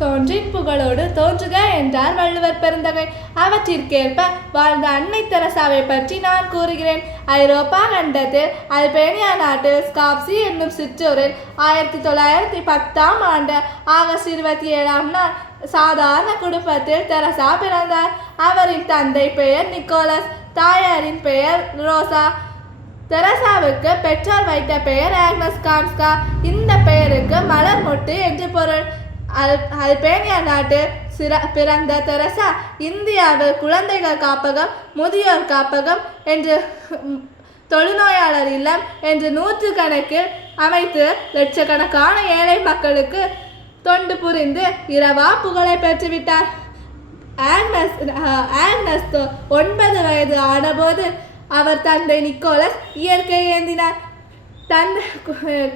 தோன்றின் புகழோடு தோன்றுக என்றார் வள்ளுவர் பெருந்தகை. அவற்றிற்கேற்ப வாழ்ந்த அன்னை தெரசாவை பற்றி நான் கூறுகிறேன். ஐரோப்பா கண்டத்தில் அல்பேனியா நாட்டில் ஸ்காப்சி என்னும் சிற்றூரில் 1910ஆம் ஆண்டு ஆகஸ்ட் 27ஆம் நாள் சாதாரண குடும்பத்தில் தெரசா பிறந்தார். அவரின் தந்தை பெயர் நிக்கோலஸ், தாயாரின் பெயர் ரோசா. தெரசாவுக்கு பெற்றோர் வைத்த பெயர் ஆக்னஸ் கான்ஸ்கா. இந்த பெயருக்கு மலர் மொட்டு என்று பொருள். அல்பேனியா நாட்டில் பிறந்த தெரசா இந்தியாவில் குழந்தைகள் காப்பகம், முதியோர் காப்பகம் என்று தொழுநோயாளர் இல்லம் என்று 100 கணக்கில் அமைத்து லட்சக்கணக்கான ஏழை மக்களுக்கு தொண்டு புரிந்து இரவா புகழை பெற்றுவிட்டார். ஆக்னஸ் 9 வயது ஆனபோது அவர் தந்தை நிக்கோலஸ் இயற்கை ஏந்தினார். தன்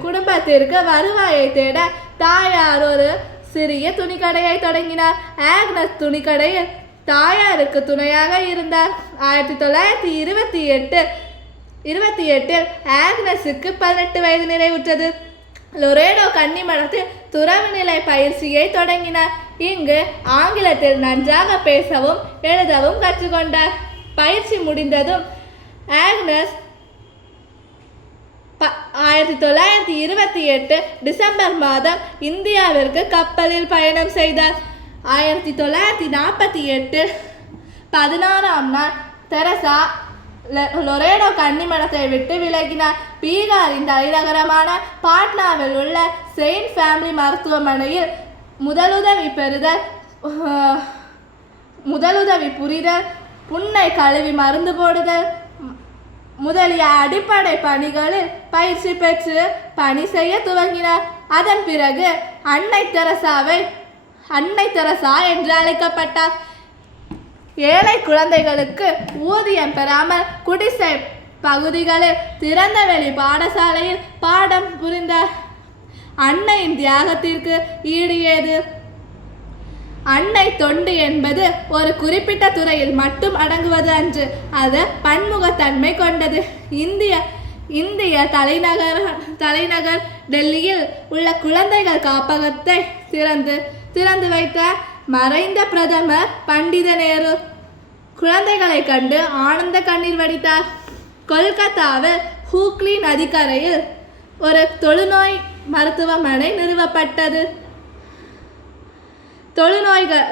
குடும்பத்திற்கு வருவாயை தேட தாயார் ஒரு சிறிய துணிக்கடையை தொடங்கினார். ஆக்னஸ் துணிக்கடையில் தாயாருக்கு துணையாக இருந்தார். 1928 ஆக்னஸுக்கு 18 வயது நிறைவுற்றது. லொரேடோ கன்னிமடத்தில் துறவு நிலை பயிற்சியை தொடங்கினார். இங்கு ஆங்கிலத்தில் நன்றாக பேசவும் எழுதவும் கற்றுக்கொண்டார். பயிற்சி முடிந்ததும் ஆக்னஸ் 1928 டிசம்பர் மாதம் இந்தியாவிற்கு கப்பலில் பயணம் செய்தார். 1948 16ஆம் நாள் தெரசா லொரேடோ கன்னிமடத்தை விட்டு விலகினார். பீகாரின் தலைநகரமான பாட்னாவில் உள்ள செயின்ட் ஃபேமிலி மருத்துவமனையில் முதலுதவி புரிதல், புண்ணை கழுவி மருந்து போடுதல் முதலிய அடிப்படை பணிகளில் பயிற்சி பெற்று பணி செய்ய துவங்கினார். அதன் பிறகு அன்னை தெரசா என்று அழைக்கப்பட்டார். ஏழை குழந்தைகளுக்கு ஊதியம் பெறாமல் குடிசை பகுதிகளில் திறந்தவெளி பாடசாலையில் பாடம் புரிந்தார். அன்னையின் தியாகத்திற்கு ஈடு ஏது? அன்னை தொண்டு என்பது ஒரு குறிப்பிட்ட துறையில் மட்டும் அடங்குவது அன்று, அது பன்முகத்தன்மை கொண்டது. இந்திய தலைநகர் டெல்லியில் உள்ள குழந்தைகள் காப்பகத்தை திறந்து வைத்த மறைந்த பிரதமர் பண்டித நேரு குழந்தைகளை கண்டு ஆனந்த கண்ணீர் வடித்தார். கொல்கத்தாவில் ஹூக்ளி நதிக்கரையில் ஒரு தொழுநோய் மருத்துவமனை நிறுவப்பட்டது.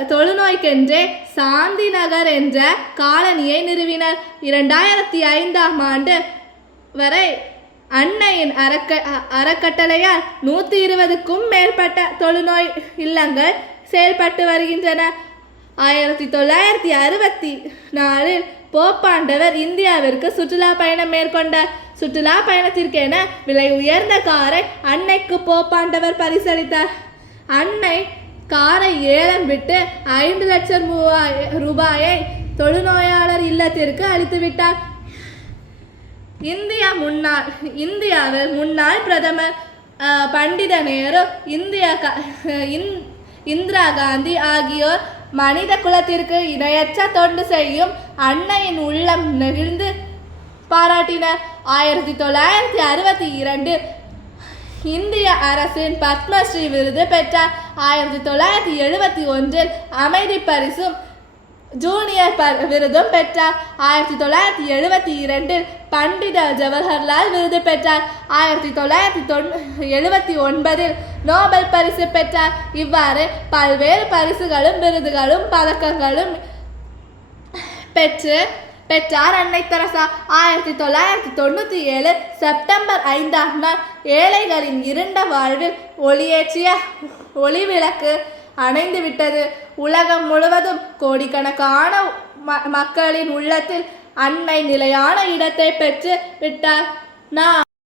தொழுநோய்க்கென்றே சாந்தி நகர் என்ற காலனியை நிறுவினர். 2005ஆம் ஆண்டு வரை அன்னையின் அறக்கட்டளையால் 120க்கும் மேற்பட்ட தொழுநோய் இல்லங்கள் செயல்பட்டு வருகின்றன. 1964 போப்பாண்டவர் இந்தியாவிற்கு சுற்றுலா பயணம் மேற்கொண்டார். சுற்றுலா பயணத்திற்கென விலை உயர்ந்த காரை அன்னைக்கு போப்பாண்டவர் பரிசளித்தார். அன்னை காரை ஏலம் விட்டு 5 லட்சம் ரூபாயை தொழுநோயாளர் இல்லத்திற்கு அளித்துவிட்டார். இந்தியாவில் முன்னாள் பிரதமர் பண்டித நேரு, இந்திரா காந்தி ஆகியோர் மனித குலத்திற்கு இணையற்ற தொண்டு செய்யும் அன்னையின் உள்ளம் நெகிழ்ந்து பாராட்டினர். 1962 இந்திய அரசின் பத்மஸ்ரீ விருது பெற்றார். 1971 அமைதி பரிசும் ஜூனியர் விருதும் பெற்றார். 1972 பண்டித ஜவஹர்லால் விருது பெற்றார். 1979 நோபல் பரிசு பெற்றார். இவ்வாறு பல்வேறு பரிசுகளும் விருதுகளும் பதக்கங்களும் பெற்றார் அன்னை தெரசா. 1997 செப்டம்பர் 5ஆம் நாள் ஏழைகளின் இருண்ட வாழ்வில் ஒளியேற்றிய ஒளிவிளக்கு அணைந்து விட்டது. உலகம் முழுவதும் கோடிக்கணக்கான மக்களின் உள்ளத்தில் அன்னை நிலையான இடத்தை பெற்று விட்டார்.